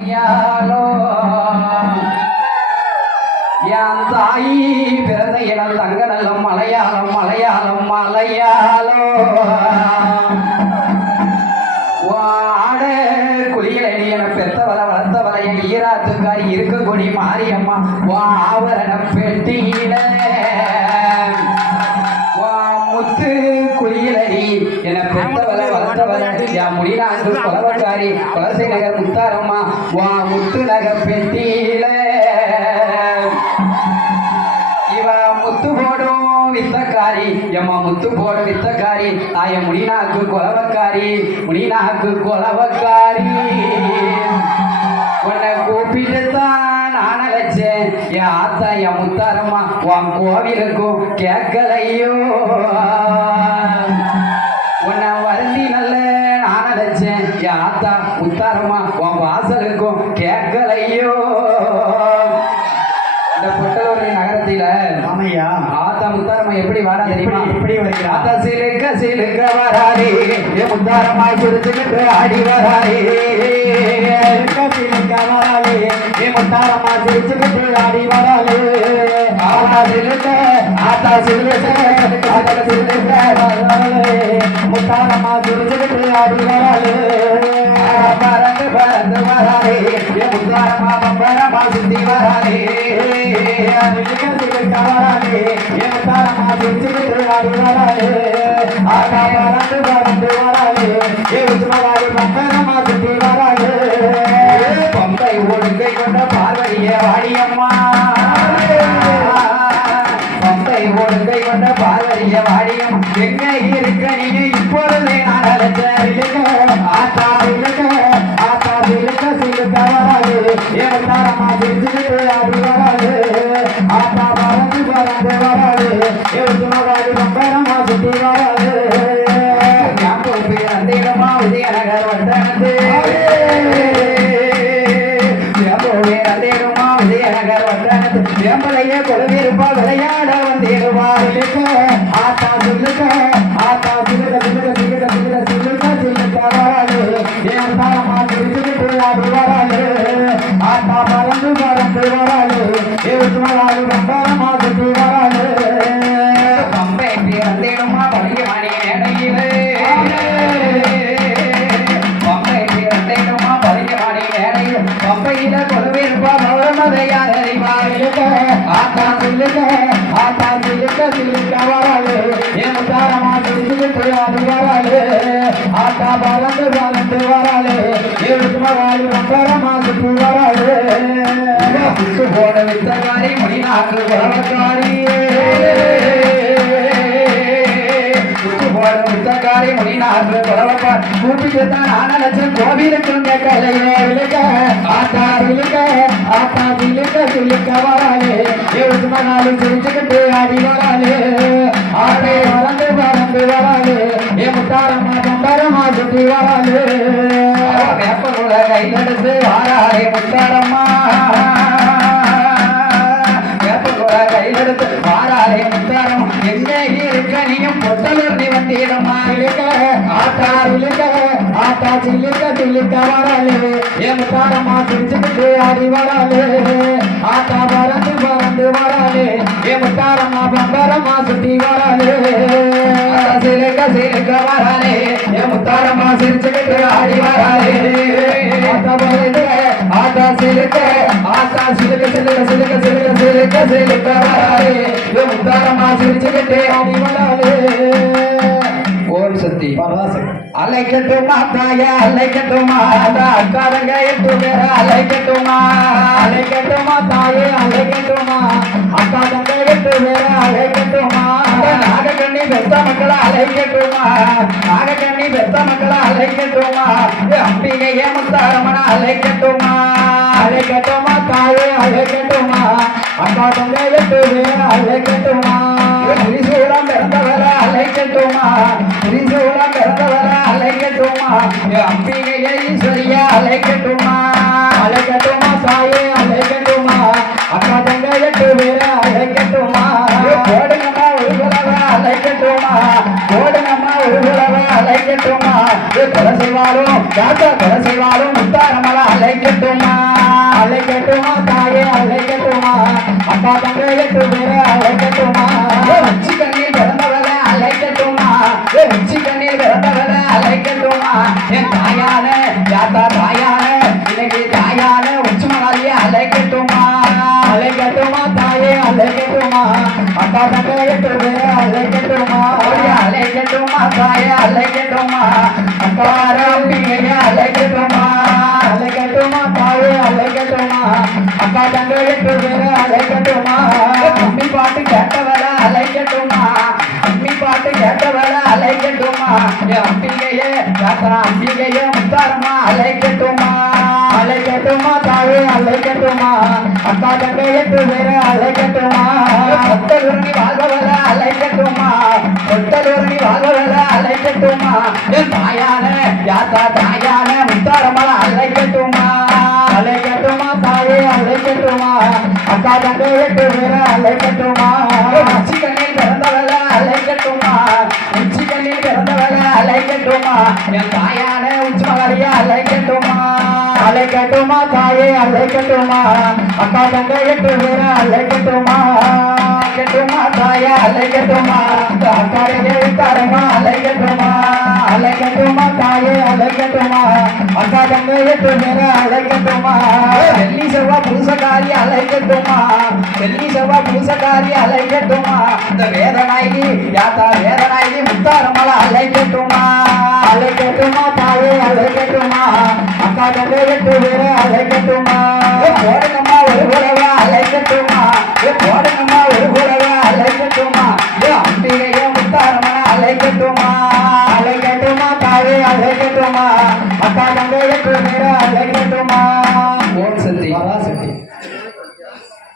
யாலோ என் தாயி பிறந்த இடம் தங்க நல்ல மலையாளம் மலையாளம். மலையாளோ வாட குளியலடி என பெத்தவள வளர்த்தவள என் ஈராத்துக்காரி இருக்கக்கூடிய மாரியம்மா வா ஆவரண பெட்டியில வா முத்து குளியலடி என பெத்தவள வளர்த்தவள என் முடிநான்கு கொலவக்காரி நகர் முத்தாரம்மா வா முத்து நகர் பெட்டியில. இவ முத்து போடும் வித்தக்காரி எம்மா முத்து போடும் வித்தக்காரி தாய முடிநாக்கு கொலவக்காரி முடிநாக்கு கொலவக்காரி. உன்னை கூப்பிட்டு தான் நான் அழைச்சேன் என் ஆத்தா என் முத்தாரம்மா உன் கோவிலுக்கும் கேட்கலையோ? முத்தாரம்மா உன் வாசலுக்கும் கேட்கலையோ இந்த பொட்டலூர் நகரத்தில ஆமையா? ஆத்தா முத்தாரம்மா எப்படி வாரா தெரியுமா? எப்படி வருகிறா ஆத்தா சிலுக்க சிலுக்க வராதே. முத்தாரம்மாய் சிரிச்சுக்கிட்டு ஆடி வராதே. சிலுக்க வராலே ஏ முத்தாரம்மா சிரிச்சுக்கிட்டு ஆடி வராலே ஆத்தா சிலுக்க முத்தாரம்மா சிரிச்சுக்கிட்டு ஆடி பறந்து பறந்து வராதே முத்தாரம்மா பம்பரமா சுத்தி வராதே முத்தாரம்மா பறந்து பறந்து ஏ பம்பரமா சுத்தி பம்பை ஒழுங்கை கொண்ட பார்வைய வாடியம்மா விஜயநகர் சிலுக்க வராலே ஏ முத்தாரம்மா சிரிச்சுக்கிட்டு ஆடி வராலே பறந்து பறந்து வராலே ஏ உஸ்மவாடி பம்பரமா சுத்தி வராலே புத்து போட வித்தகாரி மணிநாக்கு குலவக்காரி புத்து போட வித்தகாரி கூப்பிட்டு தான் ஆனலட்சம் கோவிலுக்கும் கேட்கலையே சிலுக்க ஆத்தா சிலுக்க ஆத்தா சிலுக்க சிலுக்க ஆடி ஏ முத்தாரம்மா பம்பரமா சுத்தி வராலே. வேப்பகுல கையெடுத்து வாராரே முத்தாரம்மா வேப்பகுல கையெடுத்து வாராரே முத்தாரம்மா எங்க இருக்க நீயும் பொட்டலூர் நீ வந்தீரம்மா சிலுக்க ஆத்தா சிலுக்க ஆத்தா சிலுக்க சிலுக்க வராலே ஏ முத்தாரம்மா சிரிச்சுக்கிட்டு ஆடி வராலே. ஆத்தா பறந்து பறந்து வராலே ஏ முத்தாரம்மா பம்பரமா சுத்தி வராலே சிலுக்க சிலுக்க வராலே என் முத்தாரம்மா சிரிச்சுக்கிட்டு ஆடி வராலே ஆத்தா பறந்து ஆத்தா சிலுக்க ஆத்தா சிலுக்க சிலுக்க சிலுக்க சிலுக்க சிலுக்க சிலுக்க வராலே என் முத்தாரம்மா சிரிச்சுக்கிட்டு ஆடி வராலே அலைக்கட்டுமா தாய அலைக்கட்டுமா அந்த அக்காரங்க எட்டு பேர அலைக்கட்டுமா அழைக்கட்டுமா? தாயே அழைக்கட்டுமா? அக்கா தங்கை எட்டு பேர அழைக்கட்டுமா? நாகக்கண்ணி பெத்த மக்களை அலைக்கட்டுமா நாகக்கண்ணி பெத்த மக்களை அலைக்கட்டுமா அம்பிகையே முத்தாரமன அலைக்கட்டுமா அழைக்கட்டுமா தாயே அழைக்கட்டுமா அக்கா தங்கை எட்டு பேர அழைக்கட்டுமா திரிசூலம் பிறந்தவர அலைக்கட்டுமா திரிசூலம் பிறந்தவர அம்பிகையே ஈஸ்வரியா அலைக்கட்டுமா அழைக்கட்டுமா தாயே அழைக்கட்டுமா. அக்கா தங்கை எட்டு பேர அழைக்கட்டுமா போடுங்கம்மா ஒரு குலவ போடுங்கம்மா ஒரு குலவ கொலை செய்வாலும் கொலை செய்வாலும் முத்தாரமல அழைக்கட்டுமா தாயே அழைக்கட்டுமா அக்கா பேர அழைக்கட்டுமா. அக்கா தங்கையத்து பேர அழைக்கட்டுமா ஓடிய அழைக்கட்டுமா தாய அழைக்கட்டுமா அக்கார அம்பிகைய அழைக்கட்டுமா அக்கா தங்கையத்து பேர அழைக்கட்டுமா அம்மி பாட்டு கேட்டவள அழைக்கட்டுமா அம்மி பாட்டு கேட்டவள அழைக்கட்டுமா என் அம்பிகைய முத்தாரமா அலைக்கட்டுமா அக்கா தங்கையத்து பேர அழைக்கட்டுமா? கொத்தலூரணி வாழ்வவள அழைக்கட்டுமா? கொத்தலூரணி வாழ்வவள அழைக்கட்டுமா? என் தாயான யாத்தா தாயான முத்தாரமல அழைக்கட்டுமா? அழைக்கட்டுமா தாயே அழைக்கட்டுமா? அக்கா தங்கையத்து பேர அழைக்கட்டுமா? உச்சி கண்ணில் பிறந்தவள அழைக்கட்டுமா? உச்சி கண்ணில் பிறந்தவள அழைக்கட்டுமா? என் தாயான உச்சி தாயே அழைக்கட்டுமா அக்கா தங்கையத்து பேர அலை அழைக்கட்டுமா தாய அழைக்கட்டுமா அலை வித்தாரமா அலை அழைக்கட்டுமா தாயே அலை அழைக்கட்டுமா அக்கா தங்க தங்கையத்து பேர அழைக்கட்டுமா வெள்ளி செவ்வா செவ்வாய் அலை அழைக்கட்டுமா வெள்ளி செவ்வா செவ்வாய் அலை அழைக்கட்டுமா இந்த வேதநாயகி யாத்தா வேதநாயகி முத்தாரமல அலை அழைக்கட்டுமா தாயே அலை அழைக்கட்டுமா அக்கா தங்க எட்டு பேர அலை ஏ